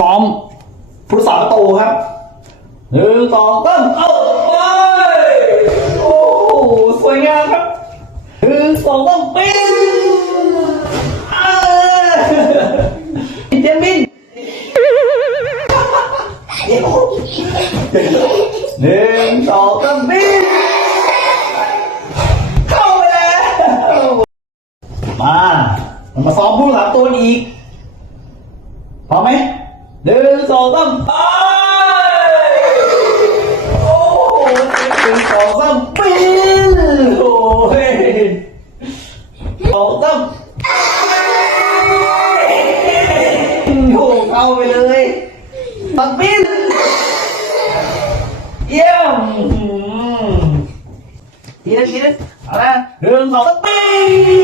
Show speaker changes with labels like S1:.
S1: พร้อมผู้รักษาประตูครับหนึ่งสองสามเอาไปโอ้โหสวยงามครับหนึ่งสองสามปิ้งอ่าเจมินหนึ่งสองสามปิ้งเข้าไปแล้วมามันมาซ้อมผู้รักษาประตูอีกพร้อมไหม หนึ่งสองสามไปโอ้โหหนึ่งสองสามปีโอ้ยสองสามโอ้เข้าไปเลยตัดปีนเยี่ยมทีนึงทีนึงเอาละหนึ่งสองสามปี